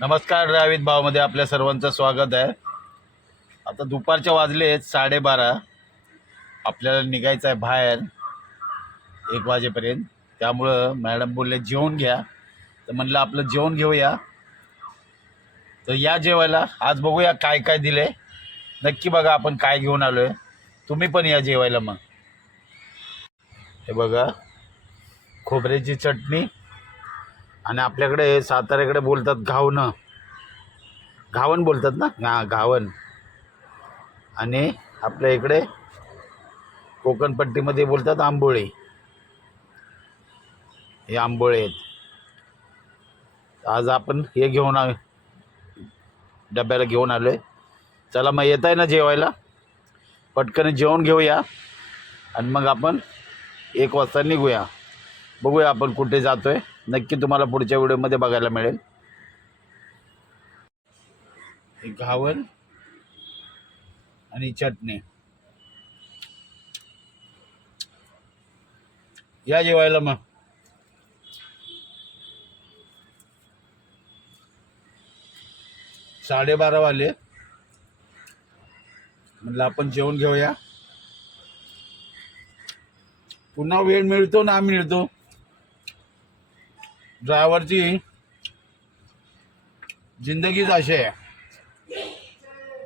नमस्कार. द्रावित भावमध्ये आपल्या सर्वांचं स्वागत आहे. आता दुपारच्या वाजले आहेत 12:30. आपल्याला निघायचं आहे बाहेर 1 वाजेपर्यंत. त्यामुळं मॅडम बोलले जेवून घ्या, तर म्हणलं आपलं जेवण घेऊया. तर या जेवायला. आज बघूया काय काय दिले. नक्की बघा आपण काय घेऊन आलो आहे. तुम्ही पण या जेवायला. मग हे बघा, खोबऱ्याची चटणी आणि आपल्याकडे साताऱ्याकडे बोलतात घावणं, घावन बोलतात ना, घावन. आणि आपल्या इकडे कोकणपट्टीमध्ये बोलतात आंबोळी. हे आंबोळे आहेत. आज आपण हे घेऊन डब्याला घेऊन आलो आहे. चला मग येत आहे ना जेवायला, पटकन जेवण घेऊया आणि मग आपण 1 वाजता निघूया. बघूया आपण कुठे जातो आहे. नक्की तुम्हाला पुढच्या व्हिडिओमध्ये बघायला मिळेल. हे घावन आणि चटणी. या जेवायला मग. साडेबारा वाजले, म्हटलं आपण जेवण घेऊया. पुन्हा वेळ मिळतो ना मिळतो. ड्रायव्हरची जिंदगीच अशी आहे,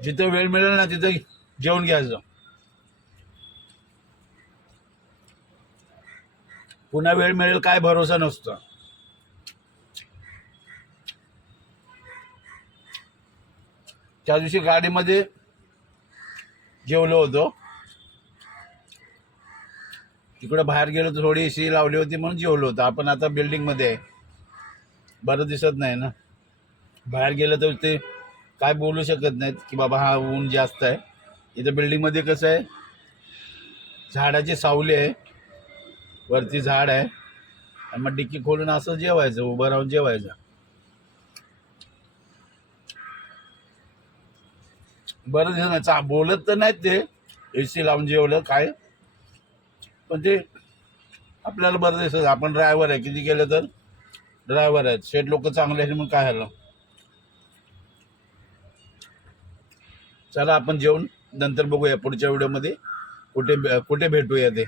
जिथं वेळ मिळेल ना तिथं जेवण घ्यायचं. पुन्हा वेळ मिळेल काय भरोसा नसतो. त्या दिवशी गाडीमध्ये जेवलो होतो, तिकडे बाहेर गेलो तर थोडी एसी लावली होती म्हणून जेवलो होतो. आपण आता बिल्डिंगमध्ये आहे, बरं दिसत नाही ना. बाहेर गेलं तर ते काय बोलू शकत नाहीत की बाबा हा ऊन जास्त आहे. इथं बिल्डिंगमध्ये कसं आहे, झाडाची सावली आहे, वरती झाड आहे, आणि मग डिक्की खोलून असं जेवायचं, उभं राहून जेवायचं. बरं दिसत नाही. बोलत तर नाहीत ते, एसी लावून जेवलं काय, पण ते आपल्याला बरं दिसत. आपण ड्रायव्हर आहे, किती केलं तर ड्रायव्हर आहेत. शेठ लोक चांगले आहेत मग काय झालं. चला आपण जेवून नंतर बघूया पुढच्या व्हिडिओमध्ये कुठे कुठे भेटूया ते.